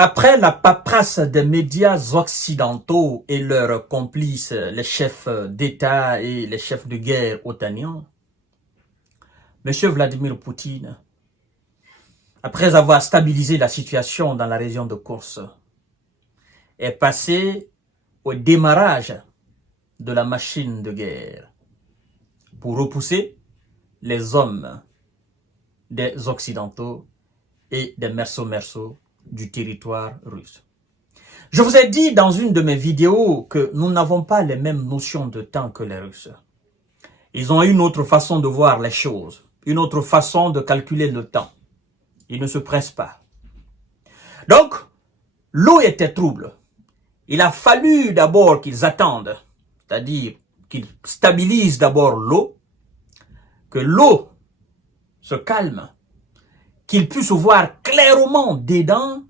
Après la paperasse des médias occidentaux et leurs complices, les chefs d'État et les chefs de guerre otaniens, M. Vladimir Poutine, après avoir stabilisé la situation dans la région de Koursk, est passé au démarrage de la machine de guerre pour repousser les hommes des Occidentaux et des mercenaires du territoire russe. Je vous ai dit dans une de mes vidéos que nous n'avons pas les mêmes notions de temps que les Russes. Ils ont une autre façon de voir les choses, une autre façon de calculer le temps. Ils ne se pressent pas. Donc, l'eau était trouble. Il a fallu d'abord qu'ils attendent, c'est-à-dire qu'ils stabilisent d'abord l'eau, que l'eau se calme, qu'ils puissent voir clairement dedans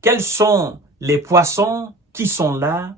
quels sont les poissons qui sont là,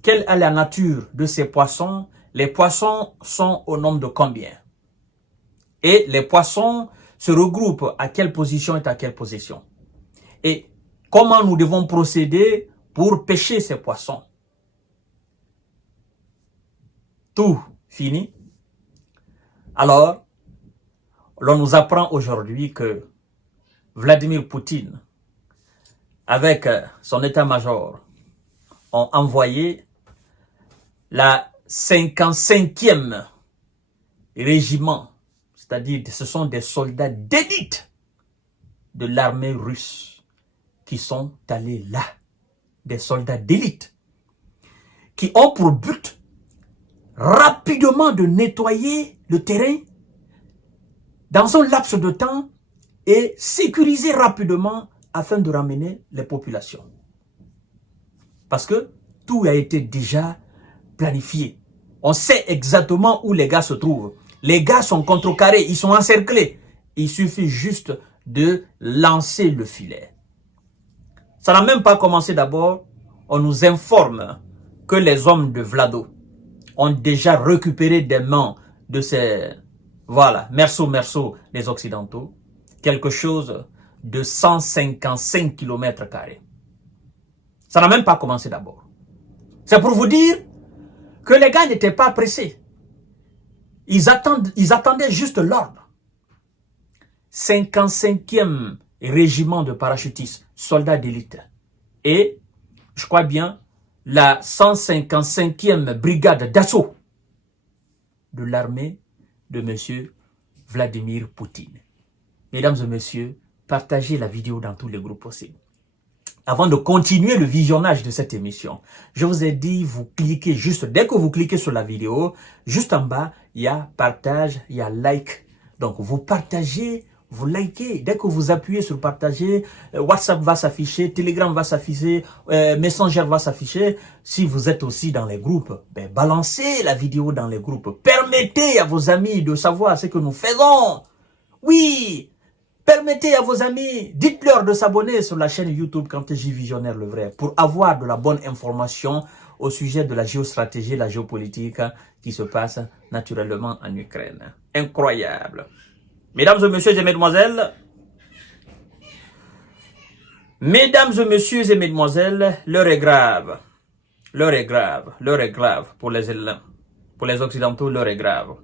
quelle est la nature de ces poissons, les poissons sont au nombre de combien. Et les poissons se regroupent à quelle position et à quelle position. Et comment nous devons procéder pour pêcher ces poissons. Tout fini. Alors, l'on nous apprend aujourd'hui que Vladimir Poutine, avec son état-major, ont envoyé la 55e régiment, c'est-à-dire ce sont des soldats d'élite de l'armée russe qui sont allés là, des soldats d'élite, qui ont pour but rapidement de nettoyer le terrain dans un laps de temps et sécuriser rapidement afin de ramener les populations. Parce que tout a été déjà planifié. On sait exactement où les gars se trouvent. Les gars sont contrecarrés, ils sont encerclés. Il suffit juste de lancer le filet. Ça n'a même pas commencé d'abord. On nous informe que les hommes de Vlado ont déjà récupéré des mains de ces, voilà, merceaux des Occidentaux, quelque chose de 155 km². Ça n'a même pas commencé d'abord. C'est pour vous dire que les gars n'étaient pas pressés. Ils attendaient juste l'ordre. 55e régiment de parachutistes, soldats d'élite. Et, je crois bien, la 155e brigade d'assaut de l'armée de M. Vladimir Poutine. Mesdames et messieurs, partagez la vidéo dans tous les groupes possibles. Avant de continuer le visionnage de cette émission, je vous ai dit, vous cliquez juste, dès que vous cliquez sur la vidéo, juste en bas, il y a partage, il y a like. Donc, vous partagez, vous likez. Dès que vous appuyez sur partager, WhatsApp va s'afficher, Telegram va s'afficher, Messenger va s'afficher. Si vous êtes aussi dans les groupes, ben, balancez la vidéo dans les groupes. Permettez à vos amis de savoir ce que nous faisons. Oui, permettez à vos amis, dites-leur de s'abonner sur la chaîne YouTube Kanteji Visionnaire le Vrai pour avoir de la bonne information au sujet de la géostratégie, la géopolitique qui se passe naturellement en Ukraine. Incroyable. Mesdames et messieurs et mesdemoiselles, l'heure est grave. L'heure est grave. L'heure est grave pour les élans. Pour les Occidentaux, l'heure est grave.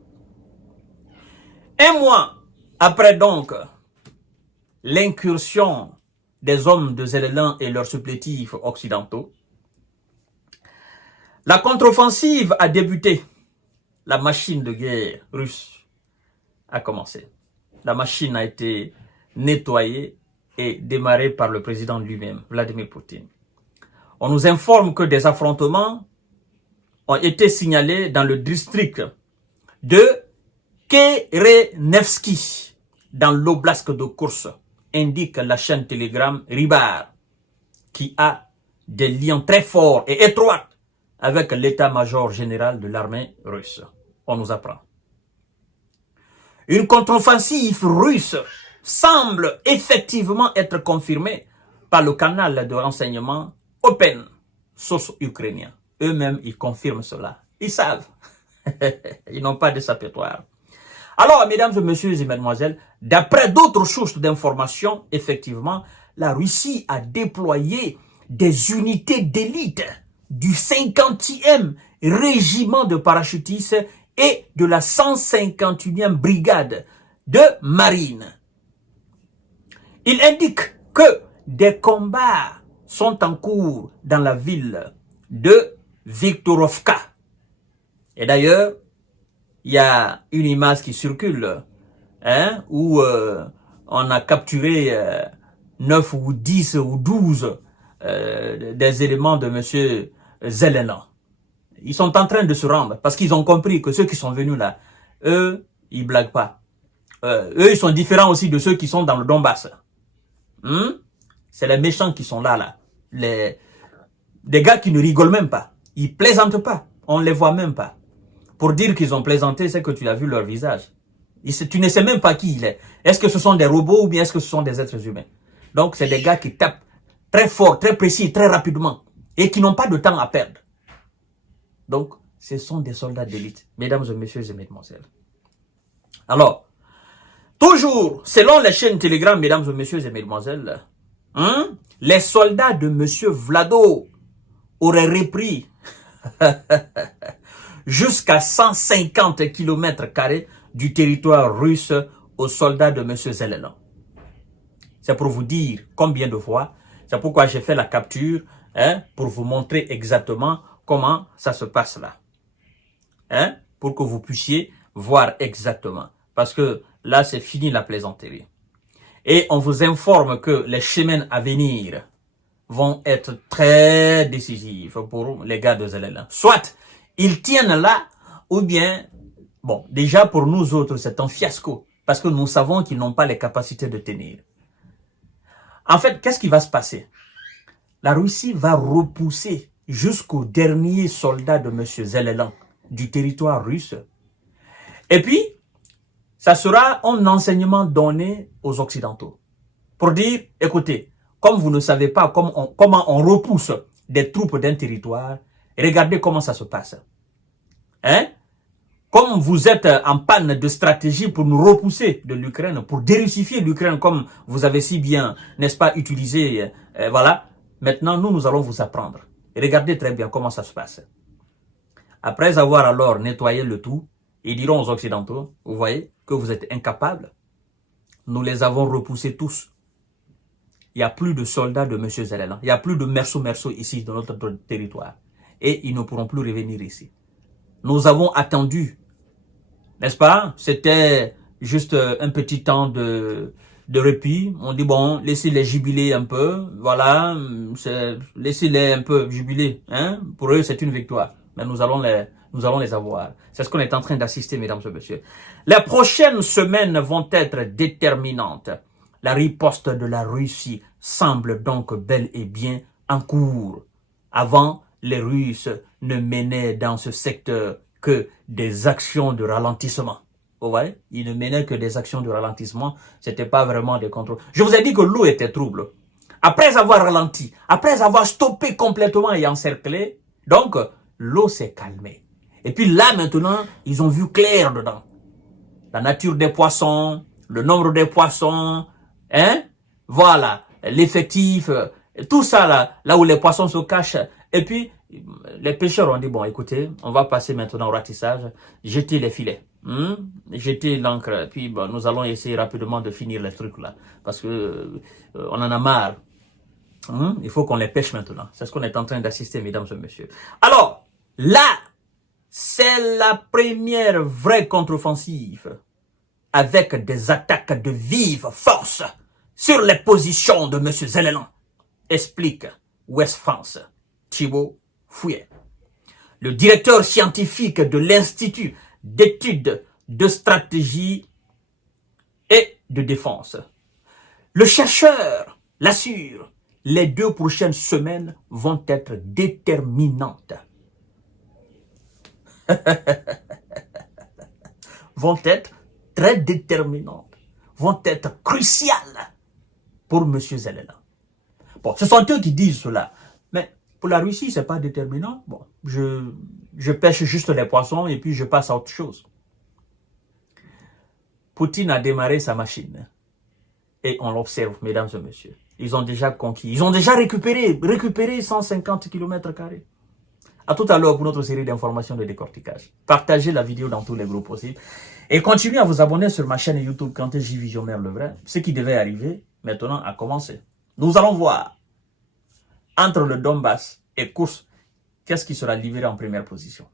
Un mois après donc l'incursion des hommes de Zélélan et leurs supplétifs occidentaux, la contre-offensive a débuté. La machine de guerre russe a commencé. La machine a été nettoyée et démarrée par le président lui-même, Vladimir Poutine. On nous informe que des affrontements ont été signalés dans le district de Kerenevski, dans l'oblast de Koursk, indique la chaîne Telegram Ribar, qui a des liens très forts et étroits avec l'état-major général de l'armée russe. On nous apprend. Une contre-offensive russe semble effectivement être confirmée par le canal de renseignement Open, source ukrainien. Eux-mêmes, ils confirment cela. Ils savent. Ils n'ont pas d'échappatoire. Alors, mesdames et messieurs et mesdemoiselles, d'après d'autres sources d'information, effectivement, la Russie a déployé des unités d'élite du 50e régiment de parachutistes et de la 151e brigade de marine. Il indique que des combats sont en cours dans la ville de Viktorovka. Et d'ailleurs, il y a une image qui circule où on a capturé 9 ou 10 ou 12 des éléments de M. Zelensky. Ils sont en train de se rendre parce qu'ils ont compris que ceux qui sont venus là, eux, ils blaguent pas. Eux, ils sont différents aussi de ceux qui sont dans le Donbass. C'est les méchants qui sont là. Des gars qui ne rigolent même pas. Ils plaisantent pas. On les voit même pas. Pour dire qu'ils ont plaisanté, c'est que tu as vu leur visage. Tu ne sais même pas qui il est. Est-ce que ce sont des robots ou bien est-ce que ce sont des êtres humains? Donc, c'est des gars qui tapent très fort, très précis, très rapidement et qui n'ont pas de temps à perdre. Donc, ce sont des soldats d'élite, mesdames et messieurs et mesdemoiselles. Alors, toujours, selon les chaînes Telegram, mesdames et messieurs et mesdemoiselles, les soldats de M. Vlado auraient repris jusqu'à 150 km² du territoire russe aux soldats de M. Zelensky. C'est pour vous dire combien de fois, c'est pourquoi j'ai fait la capture, pour vous montrer exactement comment ça se passe là. Pour que vous puissiez voir exactement. Parce que là, c'est fini la plaisanterie. Et on vous informe que les semaines à venir vont être très décisifs pour les gars de Zelensky. Soit ils tiennent là, ou bien, bon, déjà pour nous autres, c'est un fiasco. Parce que nous savons qu'ils n'ont pas les capacités de tenir. En fait, qu'est-ce qui va se passer? La Russie va repousser jusqu'au dernier soldat de M. Zelensky du territoire russe. Et puis, ça sera un enseignement donné aux Occidentaux. Pour dire, écoutez, comme vous ne savez pas comment on repousse des troupes d'un territoire, regardez comment ça se passe. Comme vous êtes en panne de stratégie pour nous repousser de l'Ukraine, pour dérussifier l'Ukraine comme vous avez si bien, n'est-ce pas, utilisé, voilà. Maintenant, nous allons vous apprendre. Et regardez très bien comment ça se passe. Après avoir alors nettoyé le tout, ils diront aux Occidentaux, vous voyez, que vous êtes incapables. Nous les avons repoussés tous. Il n'y a plus de soldats de M. Zelensky. Il n'y a plus de merceaux ici dans notre territoire. Et ils ne pourront plus revenir ici. Nous avons attendu, n'est-ce pas? C'était juste un petit temps de répit. On dit, bon, laissez-les jubiler un peu. Voilà, laissez-les un peu jubiler. Pour eux, c'est une victoire. Mais nous allons les avoir. C'est ce qu'on est en train d'assister, mesdames et messieurs. Les prochaines semaines vont être déterminantes. La riposte de la Russie semble donc bel et bien en cours. Avant, les Russes ne menaient dans ce secteur que des actions de ralentissement. Vous voyez, ils ne menaient que des actions de ralentissement. C'était pas vraiment des contrôles. Je vous ai dit que l'eau était trouble. Après avoir ralenti, après avoir stoppé complètement et encerclé, donc l'eau s'est calmée. Et puis là maintenant, ils ont vu clair dedans. La nature des poissons, le nombre des poissons, voilà, l'effectif, tout ça là où les poissons se cachent. Et puis, les pêcheurs ont dit, bon, écoutez, on va passer maintenant au ratissage, jeter les filets, jeter l'encre, puis bon, nous allons essayer rapidement de finir les trucs là, parce que on en a marre. Il faut qu'on les pêche maintenant. C'est ce qu'on est en train d'assister, mesdames et messieurs. Alors, là, c'est la première vraie contre-offensive avec des attaques de vive force sur les positions de M. Zelensky, explique Ouest France, Thibaut Fouillet, le directeur scientifique de l'Institut d'études de stratégie et de défense. Le chercheur l'assure, les 2 prochaines semaines vont être déterminantes. Vont être très déterminantes, vont être cruciales pour M. Zelensky. Bon, ce sont eux qui disent cela. Mais pour la Russie, ce n'est pas déterminant. Bon, je pêche juste les poissons et puis je passe à autre chose. Poutine a démarré sa machine. Et on l'observe, mesdames et messieurs. ils ont déjà conquis. Ils ont déjà récupéré 150 km². À tout à l'heure pour notre série d'informations de décortiquage. Partagez la vidéo dans tous les groupes possibles. Et continuez à vous abonner sur ma chaîne YouTube Kanté J Visionnaire le vrai. Ce qui devait arriver, maintenant a commencé. Nous allons voir entre le Donbass et Kursk, qu'est-ce qui sera libéré en première position.